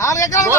నాలుగు ఎకరాలు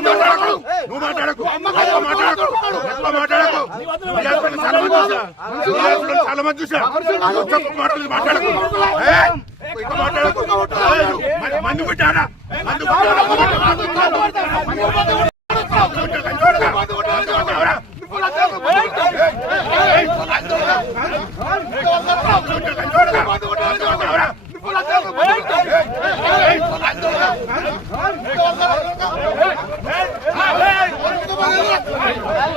నువ్వు మాట్లాడకు. ఎక్కువ మాట్లాడకు. ఎక్కువ మాట్లాడకు? చాలా మంది చూసా విజయపల్లి చాలా మంది చూసా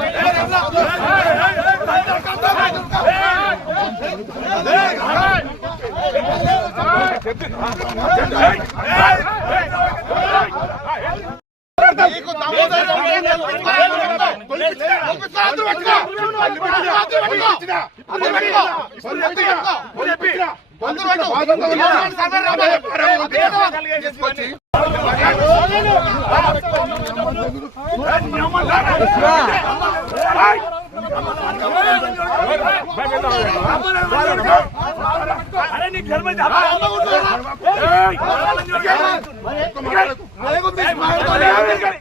నువ్వు చెప్పు మాటలు మాట్లాడకు ఏ, ఎక్కువ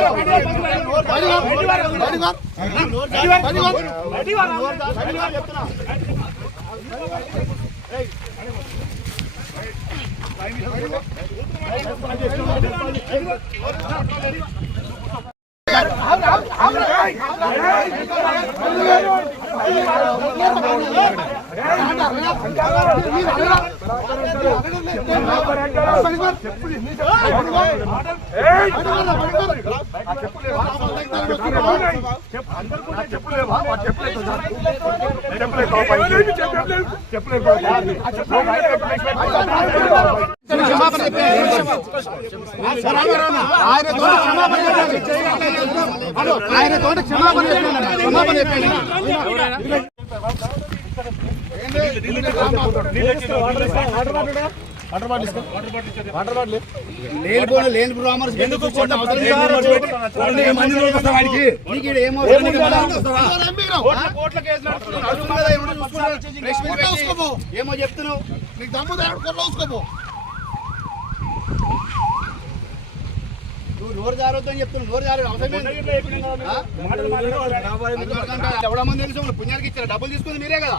పుట్టాడా మంది ఆయన తోటి క్షమాపణ చెప్పండి. ఆయన తోటి క్షమాపణ చెప్పండి. క్షమాపణ చెప్పండి. లేని ఎందుకు ఏమో చెప్తున్నావు. నీకు దమ్ము కొట్టుకోపో నువ్వు నోరు జారొద్దు అని చెప్తున్నావు. నోరు జారు అవసరం ఎవడ మంది తెలుసు పుణ్యానికి ఇచ్చారు డబ్బులు తీసుకుంది మీరే కదా.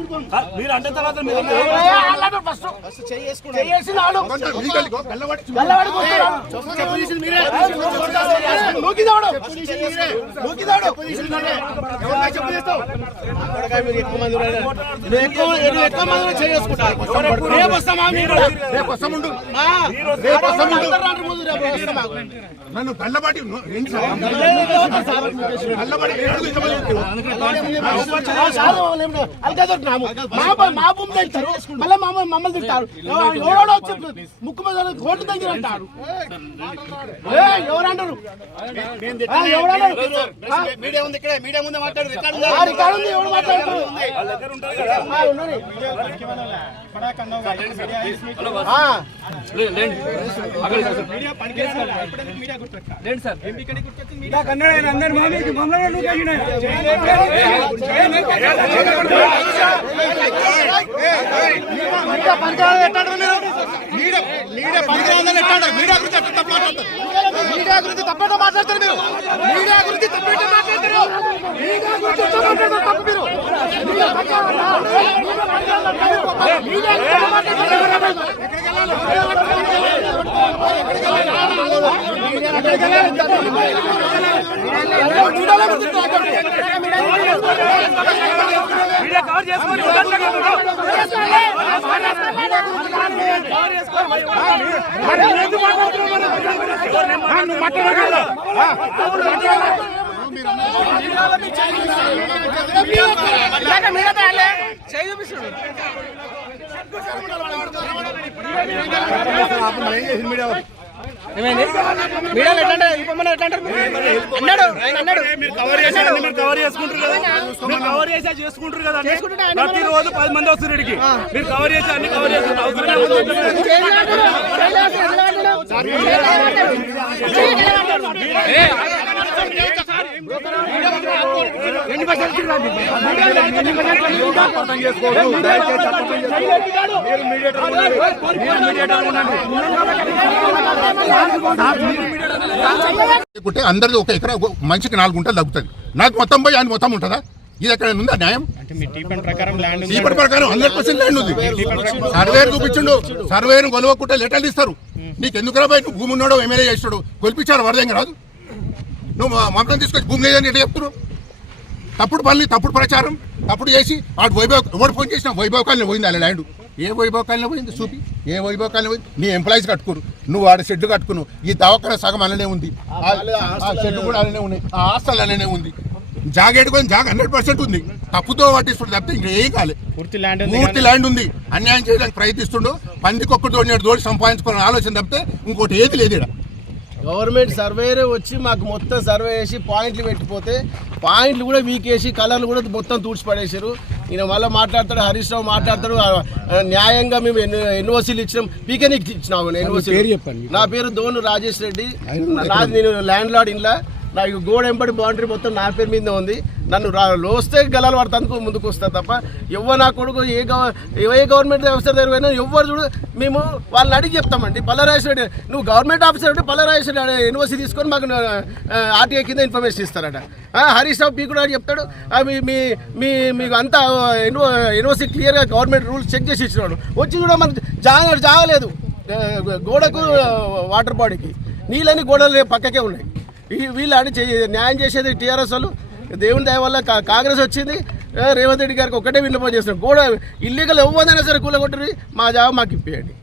మీరు అంటే తర్వాత మీరు నన్ను ఏం సార్? గల్లబాటి ఇంతమంది మా భూమి తింటారు మళ్ళీ మమ్మల్ని మమ్మల్ని తింటారు ఎవడో వచ్చి ముక్కు మీద కోర్టు దగ్గర అంటారు ఎవరంటారు మీడియా ఉంది ఇక్కడ మీడియా ముందే మాట్లాడు రికార్డు ఉందా? ఆ రికార్డు ఉంది ఎవరు మాట్లాడతారు ఆ, ఉన్నది. ఆ, లేండి సార్ మీడియా గురించి తప్పేట మాట్లాడతారు మీరు మీడియా గురించి తప్పేట మాట్లాడతారు మీడియా గురించి ఎట్లా మాట్లాడతారు తప్పు మీరు మీడియా పక్కన మీడియా గురించి మాట్లాడతారు మీడియా చేసుకొని వదలట్లేదు కదా. మరి ఎందుకు మాట్లాడుతున్నావు మరి? నువ్వు మాట్లాడగలరా? మీరు కవర్ చేసేది మీరు కవర్ చేసుకుంటారు కదా మీరు కవర్ చేసే చేసుకుంటారు కదా ప్రతి రోజు పది మంది వస్తారు ఇక్కడికి మీరు కవర్ చేసి అన్ని కవర్ ఉంది. లేకుంటే అందరిది ఒక ఎకరా మనిషికి నాలుగు గుంటలు తగ్గుతుంది. నాకు మొత్తం పోయి ఆయన మొత్తం ఉంటుందా? ఇది ఎక్కడ ఉందా న్యాయం? ఈపటి ప్రకారం హండ్రెడ్ పర్సెంట్ ల్యాండ్ ఉంది. సర్వేర్ చూపించిండు. సర్వేను కొలవకుంటే లెటర్లు ఇస్తారు. నీకు ఎందుకు రాబాయి భూమి ఉన్నాడో ఎమ్మెల్యే చేస్తాడు కొలిపించారు వరదంగా రాదు. నువ్వు మా- మమ్మల్ని తీసుకొచ్చి భూమి లేదని ఎట్లా చెప్తున్నావు? తప్పుడు పనులు తప్పుడు ప్రచారం తప్పుడు చేసి వాడు వైభవ్ ఎవడు ఫోన్ చేసినా వైభవ్ కాలనీ పోయింది అలా ల్యాండ్. ఏ వైభవ్ కాలనీ పోయింది చూపి? ఏ వైభవ్ కాలనీ పోయింది? నీ ఎంప్లాయీస్ కట్టుకోరు. నువ్వు ఆడ షెడ్ కట్టుకును. ఈ దవాఖాన సగం అలానే ఉంది. ఆ- షెడ్ కూడా అలానే ఉన్నాయి. ఆ హాస్టల్ అలానే ఉంది. జాగేడుకొని జాగ హండ్రెడ్ పర్సెంట్ ఉంది. తప్పుతో పట్టిస్తుంది తప్పితే ఇంకా ఏం కాలే. పూర్తి ల్యాండ్ పూర్తి ల్యాండ్ ఉంది. అన్యాయం చేయడానికి ప్రయత్నిస్తుండు. పందికొక్కటి తోడి తోడి సంపాదించుకోవాలని ఆలోచన తప్పితే ఇంకోటి ఏది లేదు ఈడ. గవర్నమెంట్ సర్వేరే వచ్చి మాకు మొత్తం సర్వే చేసి పాయింట్లు పెట్టిపోతే పాయింట్లు కూడా వీకేసి కలర్లు కూడా మొత్తం తూడ్చి పడేశారు ఈయన మళ్ళీ మాట్లాడతాడు హరీష్ రావు మాట్లాడతాడు న్యాయంగా మేము ఎన్- ఎన్ఓసీలు ఇచ్చినాం. పీకెనికి ఇచ్చినాము ఎన్ఓసీ. నా పేరు దోను రాజేష్ రెడ్డి. నేను ల్యాండ్ లార్డ్ ఇంట్లో నా గోడ వెంబడి బౌండరీ మొత్తం నా పేరు మీద ఉంది. నన్ను రా లోస్తే గలాలు పడతానికి ముందుకు వస్తా తప్ప ఎవరు నా కొడుకు ఏ గవ ఏ గవర్నమెంట్ ఆఫీసర్ దగ్గర పోయినా ఎవ్వరు చూడు మేము వాళ్ళని అడిగి చెప్తామండి. పల్లరాజేశ్వర నువ్వు గవర్నమెంట్ ఆఫీసర్ అంటే పల్లరాజేశ్వర యూనివర్సిటీ తీసుకొని మాకు ఆర్టీఐ కింద ఇన్ఫర్మేషన్ ఇస్తారట. హరీష్ రావు పీ కూడా చెప్తాడు. మీ మీ మీ మీకు అంతా యూనివర్సిటీ క్లియర్గా గవర్నమెంట్ రూల్స్ చెక్ చేసి ఇచ్చినాడు. వచ్చి కూడా మనకు జాగ జాగలేదు. గోడకు వాటర్ బాడీకి నీళ్ళని గోడలు పక్కకే ఉన్నాయి. వీళ్ళు అని న్యాయం చేసేది టీఆర్ఎస్ వాళ్ళు. దేవుని దయ వల్ల కా- కాంగ్రెస్ వచ్చింది. రేవంత్ రెడ్డి గారికి ఒక్కటే విన్నపం చేస్తున్నారు గోడ ఇల్లీగల్ ఎవ్వదైనా సరే కూలగొట్టరు మా జాబ్ మాకు ఇప్పేయండి.